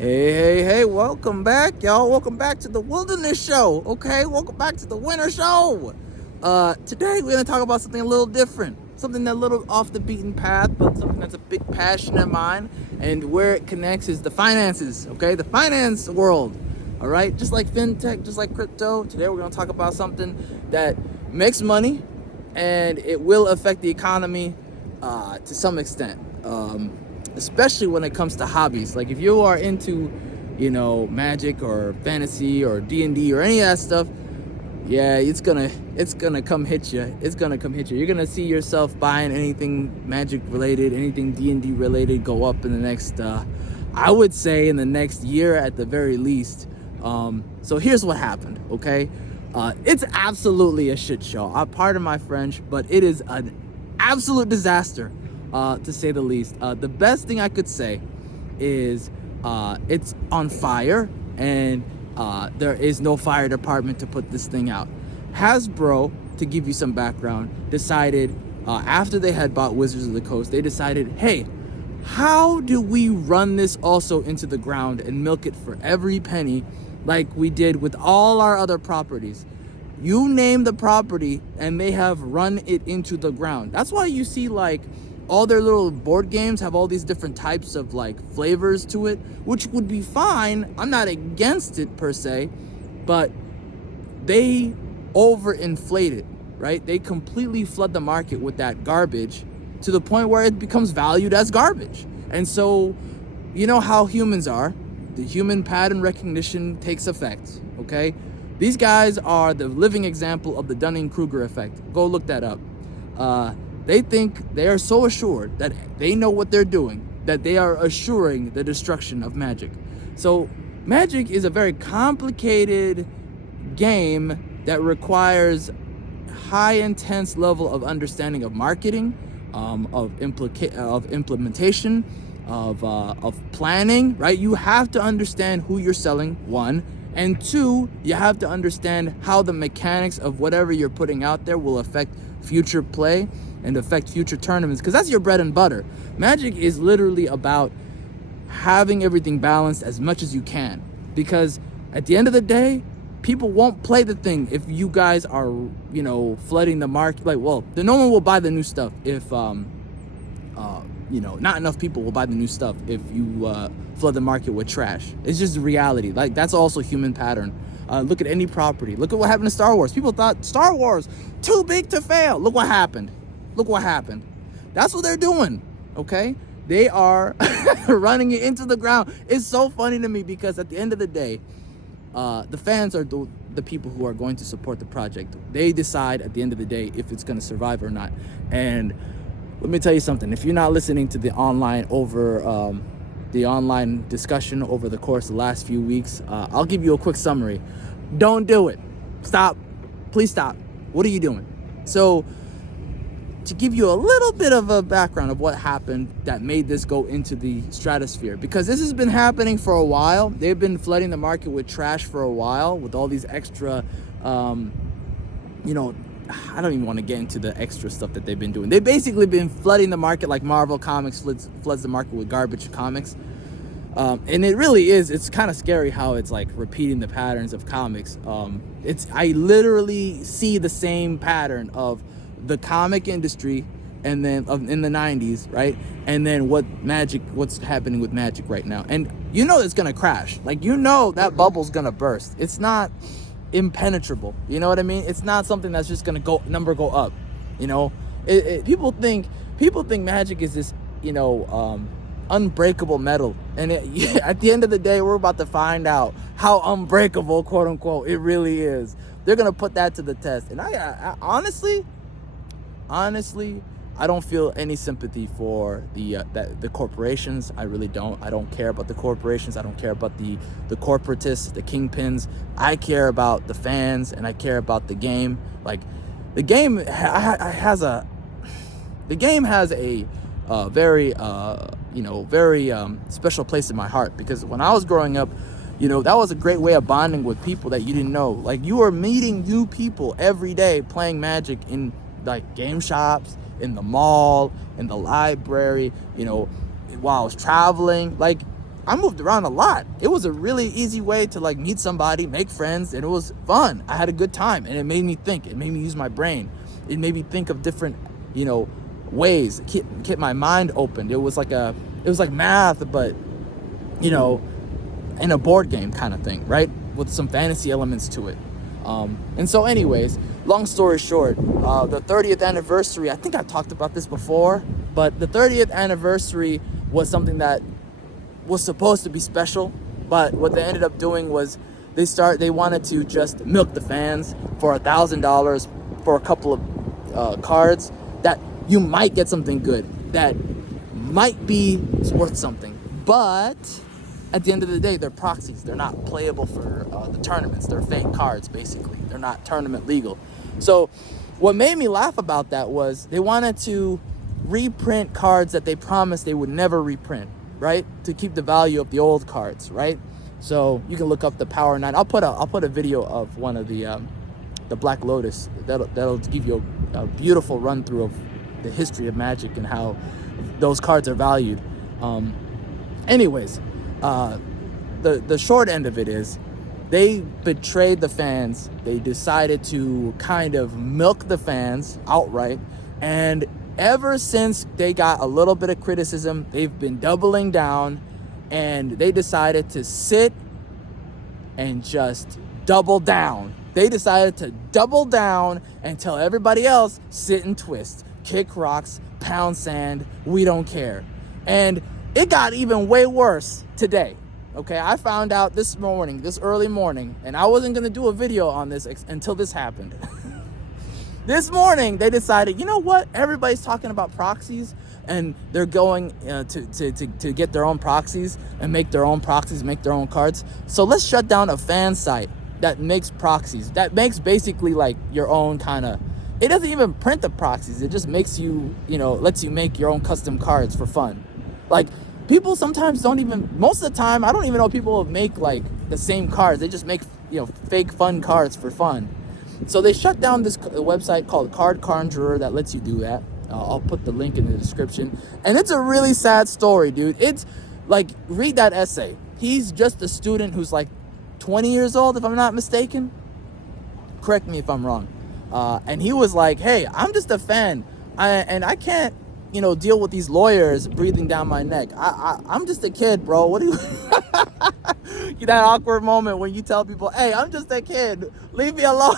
Hey, welcome back, y'all. Welcome back to the Wilderness Show, okay? Welcome back to the Winter Show. Today we're gonna talk about something a little different, something that's a little off the beaten path, but something that's a big passion of mine, and where it connects is the finances, okay? The finance world, all right? Just like fintech, just like crypto, today we're gonna talk about something that makes money, and it will affect the economy to some extent. Especially when it comes to hobbies. Like if you are into, magic or fantasy or D&D or any of that stuff, yeah, it's gonna come hit you. It's gonna come hit you. You're gonna see yourself buying anything magic related, anything D&D related go up in the next, I would say in the next year at the very least. So here's what happened, okay? It's absolutely a shit show. Pardon my French, but it is an absolute disaster. To say the least. The best thing I could say is it's on fire, and there is no fire department to put this thing out. Hasbro, to give you some background, decided after they had bought Wizards of the Coast, they decided, hey, how do we run this also into the ground and milk it for every penny like we did with all our other properties? You name the property and they have run it into the ground. That's why you see like all their little board games have all these different types of like flavors to it, which would be fine. I'm not against it per se, but they overinflate it, right? They completely flood the market with that garbage to the point where it becomes valued as garbage. And so, you know how humans are. The human pattern recognition takes effect, okay? These guys are the living example of the Dunning-Kruger effect. Go look that up. They think they are so assured that they know what they're doing, that they are assuring the destruction of magic. So magic is a very complicated game that requires high intense level of understanding of marketing, of implementation, of planning, right? You have to understand who you're selling, one, and two, you have to understand how the mechanics of whatever you're putting out there will affect future play and affect future tournaments, because that's your bread and butter. Magic is literally about having everything balanced as much as you can, because at the end of the day, people won't play the thing if you guys are, flooding the market. Like, well, no one will buy the new stuff if, not enough people will buy the new stuff if you flood the market with trash. It's just the reality. Like, that's also human pattern. Look at any property. Look at what happened to Star Wars. People thought Star Wars too big to fail. Look what happened. That's what they're doing, okay? They are running it into the ground. It's so funny to me because at the end of the day, the fans are the people who are going to support the project. They decide at the end of the day if it's going to survive or not. And let me tell you something. If you're not listening to the online discussion over the course of the last few weeks, I'll give you a quick summary. Don't do it. Stop. Please stop. What are you doing? So, to give you a little bit of a background of what happened that made this go into the stratosphere, because this has been happening for a while. They've been flooding the market with trash for a while, with all these extra, I don't even want to get into the extra stuff that they've been doing. They've basically been flooding the market like Marvel Comics floods the market with garbage comics. And it really is, it's kind of scary how it's like repeating the patterns of comics. I literally see the same pattern of the comic industry and then in the 90s, right? And then what's happening with magic right now. And it's going to crash. Like, that bubble's going to burst. It's not impenetrable. You know what I mean? It's not something that's just going to go up. People think magic is this, unbreakable metal. And at the end of the day, we're about to find out how unbreakable, quote unquote, it really is. They're going to put that to the test. And I honestly, I don't feel any sympathy for the corporations. I really don't. I don't care about the corporations. I don't care about the corporatists, the kingpins. I care about the fans, and I care about the game. Like, the game has a very special place in my heart, because when I was growing up, that was a great way of bonding with people that you didn't know. Like, you were meeting new people every day playing Magic in like game shops, in the mall, in the library, while I was traveling. Like, I moved around a lot. It was a really easy way to like meet somebody, make friends, and it was fun. I had a good time, and it made me think. It made me use my brain. It made me think of different, ways. Keep my mind opened. It was like math, but in a board game kind of thing, right? With some fantasy elements to it. And so anyways, long story short, the 30th anniversary, I think I talked about this before, but the 30th anniversary was something that was supposed to be special, but what they ended up doing was they wanted to just milk the fans for $1,000 for a couple of cards that you might get something good, that might be worth something, but at the end of the day, they're proxies. They're not playable for the tournaments. They're fake cards, basically. They're not tournament legal. So what made me laugh about that was they wanted to reprint cards that they promised they would never reprint, right? To keep the value of the old cards, right? So you can look up the Power 9. I'll put a video of one of the Black Lotus. That'll give you a beautiful run through of the history of Magic and how those cards are valued. Anyways, the short end of it is they betrayed the fans. They decided to kind of milk the fans outright, and ever since they got a little bit of criticism, they've been doubling down, and they decided to sit and just double down. They decided to double down and tell everybody else, sit and twist, kick rocks, pound sand, we don't care. And it got even way worse today. Okay, I found out this early morning, and I wasn't going to do a video on this until this happened. This morning, they decided, you know what? Everybody's talking about proxies, and they're going to get their own proxies and make their own proxies, make their own cards. So let's shut down a fan site that makes proxies, that makes basically like your own kind of, it doesn't even print the proxies. It just makes you, lets you make your own custom cards for fun. Like, people sometimes don't even, most of the time, I don't even know people make like the same cards. They just make, fake fun cards for fun. So they shut down this website called Card Conjurer that lets you do that. I'll put the link in the description. And it's a really sad story, dude. It's like, read that essay. He's just a student who's like 20 years old, if I'm not mistaken. Correct me if I'm wrong. And he was like, hey, I'm just a fan. I can't, deal with these lawyers breathing down my neck. I'm just a kid, bro. What do you... that awkward moment when you tell people, hey, I'm just a kid. Leave me alone.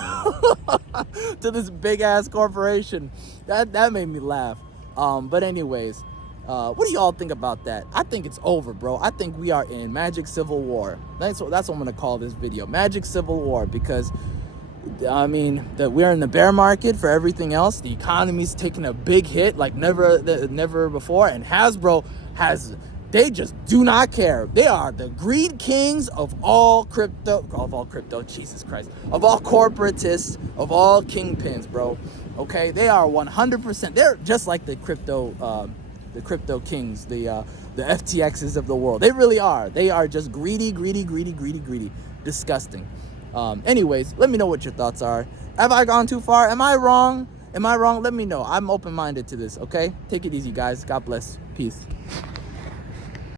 To this big-ass corporation. That made me laugh. But anyways, what do y'all think about that? I think it's over, bro. I think we are in Magic Civil War. That's what I'm going to call this video. Magic Civil War, because... we're in the bear market for everything else. The economy's taking a big hit like never before. And Hasbro they just do not care. They are the greed kings of all crypto, Jesus Christ, of all corporatists, of all kingpins, bro. Okay, they are 100%. They're just like the crypto kings, the FTXs of the world. They really are. They are just greedy, disgusting. Anyways, let me know what your thoughts are. Have I gone too far? Am I wrong? Let me know. I'm open-minded to this, okay? Take it easy, guys. God bless. Peace.